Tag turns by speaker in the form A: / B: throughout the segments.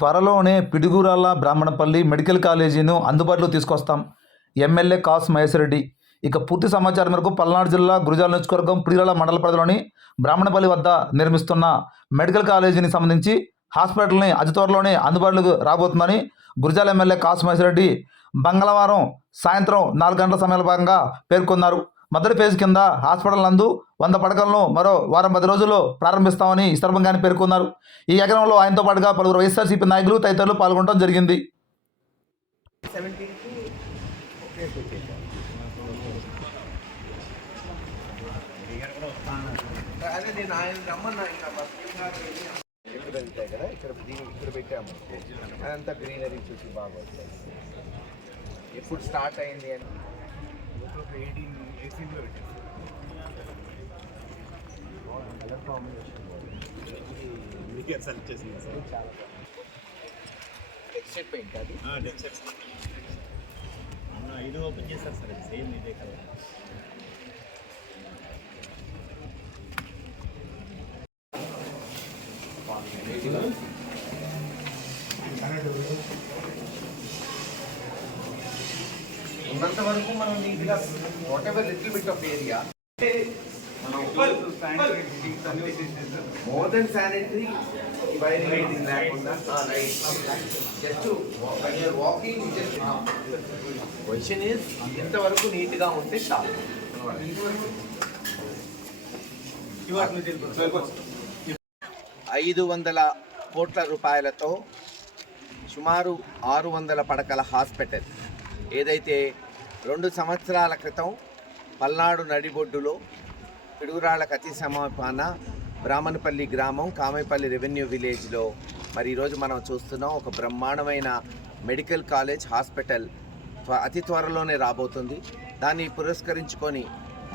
A: త్వరలోనే పిడుగురాళ్ళ బ్రాహ్మణపల్లి మెడికల్ కాలేజీను అందుబాటులో తీసుకొస్తాం. ఎమ్మెల్యే కాసు మహేశ్వరరెడ్డి. ఇక పూర్తి సమాచారం మేరకు పల్నాడు జిల్లా గురుజాల నియోజకవర్గం పిడుగురాళ్ళ మండల పరిధిలోని బ్రాహ్మణపల్లి వద్ద నిర్మిస్తున్న మెడికల్ కాలేజీని సంబంధించి హాస్పిటల్ని అతి త్వరలోనే అందుబాటులోకి రాబోతుందని గురుజాల ఎమ్మెల్యే కాసు మహేశ్వరరెడ్డి మంగళవారం సాయంత్రం నాలుగు గంటల సమయాల భాగంగా పేర్కొన్నారు. మొదటి ఫేజ్ కింద హాస్పిటల్ నందు వంద పడకలను మరో వారం పది రోజుల్లో ప్రారంభిస్తామని ఈ సందర్భంగానే పేర్కొన్నారు. ఈ ఎకరంలో ఆయనతో పాటుగా పలువురు వైఎస్ఆర్సీపీ నాయకులు తదితరులు పాల్గొనడం జరిగింది.
B: అదే నేను ఆయన రమ్మన్నా బాగా వస్తాయి ఎప్పుడు స్టార్ట్ అయింది అని టెక్స్టైల్ పెయింట్ అది?
C: ఇది ఓపెన్ చేశారు సార్ సేమ్ ఇదే కదా
B: ఉన్నంత వరకు మనం నీట్గా what ever little bit of area more than sanitary wiring లేకుండా just walking just question is ఇంతవరకు నీట్గా ఉంటే చాలు? ఐదు వందల కోట్ల రూపాయలతో సుమారు ఆరు వందల పడకల హాస్పిటల్. ఏదైతే రెండు సంవత్సరాల క్రితం పల్నాడు నడిబొడ్డులో పిడుగురాళ్ళకు అతి సమీపాన బ్రాహ్మణపల్లి గ్రామం కామైపల్లి రెవెన్యూ విలేజ్లో మరి ఈరోజు మనం చూస్తున్నాం ఒక బ్రహ్మాండమైన మెడికల్ కాలేజ్ హాస్పిటల్ అతి త్వరలోనే రాబోతుంది. దాన్ని పురస్కరించుకొని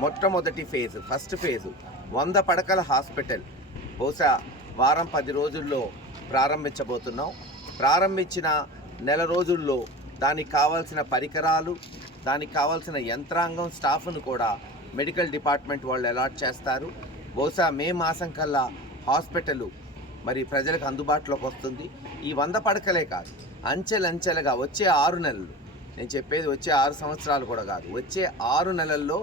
B: మొట్టమొదటి ఫేజ్ ఫస్ట్ ఫేజ్ వంద పడకల హాస్పిటల్. బహుశా వారం పది రోజుల్లో ప్రారంభించబోతున్నాం. ప్రారంభించిన నెల రోజుల్లో దానికి కావాల్సిన పరికరాలు దానికి కావాల్సిన యంత్రాంగం స్టాఫ్ను కూడా మెడికల్ డిపార్ట్మెంట్ వాళ్ళు అలాట్ చేస్తారు. బహుశా మే మాసం కల్లా హాస్పిటల్ మరి ప్రజలకు అందుబాటులోకి వస్తుంది. ఈ వంద పడకలే కాదు అంచెలంచెలుగా వచ్చే ఆరు నెలలు. నేను చెప్పేది వచ్చే ఆరు సంవత్సరాలు కూడా కాదు వచ్చే ఆరు నెలల్లో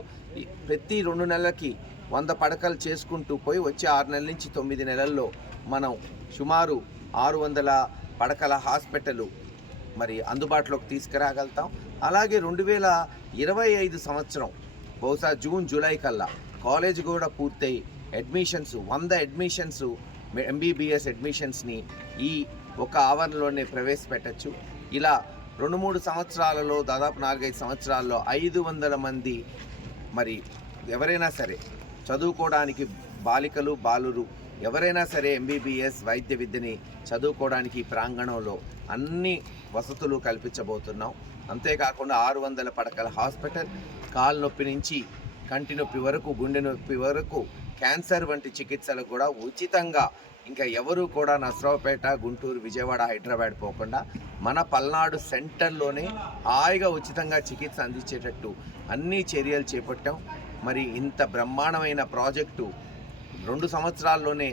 B: ప్రతి రెండు నెలలకి వంద పడకలు చేసుకుంటూ పోయి వచ్చే ఆరు నెలల నుంచి తొమ్మిది నెలల్లో మనం సుమారు ఆరు వందల పడకల హాస్పిటల్ మరి అందుబాటులోకి తీసుకురాగలుగుతాం. అలాగే రెండు వేల ఇరవై ఐదు సంవత్సరం బహుశా జూన్ జూలై కల్లా కాలేజ్ కూడా పూర్తయి అడ్మిషన్స్ వంద అడ్మిషన్స్ ఎంబీబీఎస్ అడ్మిషన్స్ని ఈ ఒక ఆవరణలోనే ప్రవేశపెట్టచ్చు. ఇలా రెండు మూడు సంవత్సరాలలో దాదాపు నాలుగైదు సంవత్సరాల్లో ఐదు వందల మంది మరి ఎవరైనా సరే చదువుకోవడానికి బాలికలు బాలురు ఎవరైనా సరే ఎంబీబీఎస్ వైద్య విద్యని చదువుకోవడానికి ప్రాంగణంలో అన్ని వసతులు కల్పించబోతున్నాం. అంతేకాకుండా ఆరు వందల పడకల హాస్పిటల్ కాలు నొప్పి నుంచి కంటి నొప్పి వరకు గుండె నొప్పి వరకు క్యాన్సర్ వంటి చికిత్సలు కూడా ఉచితంగా. ఇంకా ఎవరు కూడా నసరావుపేట గుంటూరు విజయవాడ హైదరాబాద్ పోకుండా మన పల్నాడు సెంటర్లోనే హాయిగా ఉచితంగా చికిత్స అందించేటట్టు అన్ని చర్యలు చేపట్టాం. మరి ఇంత బ్రహ్మాండమైన ప్రాజెక్టు రెండు సంవత్సరాల్లోనే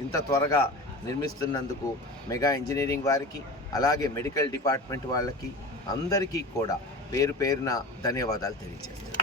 B: ఇంత త్వరగా నిర్మిస్తున్నందుకు మెగా ఇంజనీరింగ్ వారికి అలాగే మెడికల్ డిపార్ట్మెంట్ వాళ్ళకి అందరికీ కూడా పేరు పేరున ధన్యవాదాలు తెలియజేస్తాను